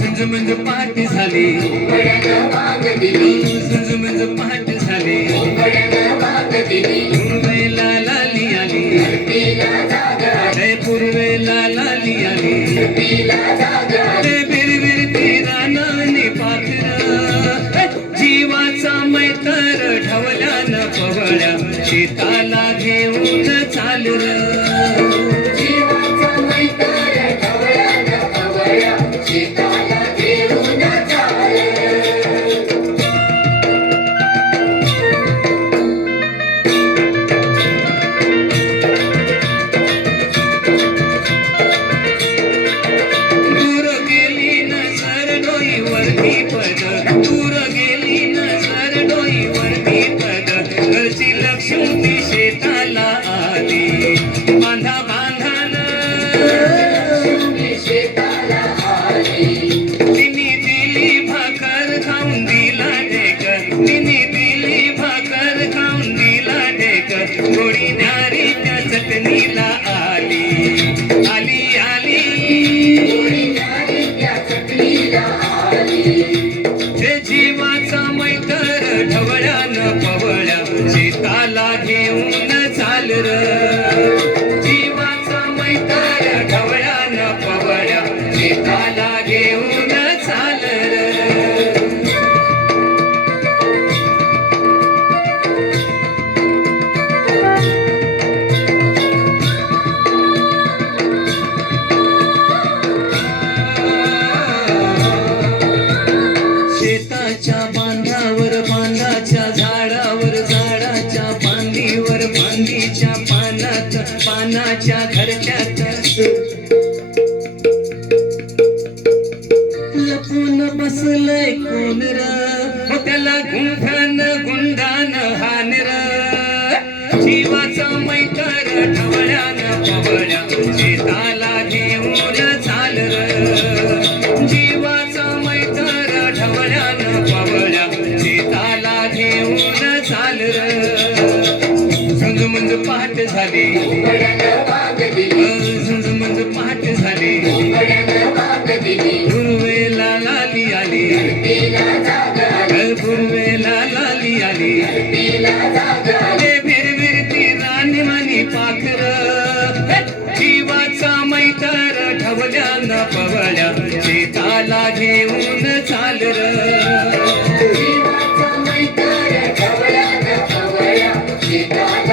झुंज पाठ झाले झुंज पाठ झाले पूर्वेला लाली आली पूर्वेला लाली आली बिरबिरती रानाने पाखर जीवाचा मैतर ढवल्यान पवळ्या शेताला घेऊन चाल जीवाचा मैतर ढवल्यान पवळ्या शेताला घेऊन चाल दूर गेली नजर डोईवरती पद दूर गेली नजर डोईवरती पद घरची लक्ष्मी शेताला आली बांधा बांधान शेताला आली तिने दिली भाकर खाऊन दिला ढेकर तिने दिली भाकर खाऊन दिला ढेकर गोडी न्यारी त्या चटणीला आली आली आली जे जीवाचा मैतर ढवळ्यान पवळ्या शेताला घेऊन चाल जीवाचा मैतर ढवळ्यान पवळ्या शेताला घेऊन चाल शेताच्या बांधावर बांधाच्या झाडावर झाडाच्या फांदीवर फांदीच्या पानात पानाच्या घरट्यात लपून बसलंय कोण र त्याला गुंफन गुंडान हान र जीवाचा मैतर ढवळ्यान पवळ्या शेताला घेऊन चाल र जीवाचा मैतर ढवळ्यान पवळ्या शेताला घेऊन चाल र झुंज पाठ झाले झुंज पाठ झाले पूर्वेला लाली आली पूर्वेला लाली आली बिरबिरती राणी मनी पाखर जीवाचा मैतर ढवल्यान पवळ्या शेताला घेऊन चाल जीवाचा मैतर ढवल्यान पवळ्या शेताला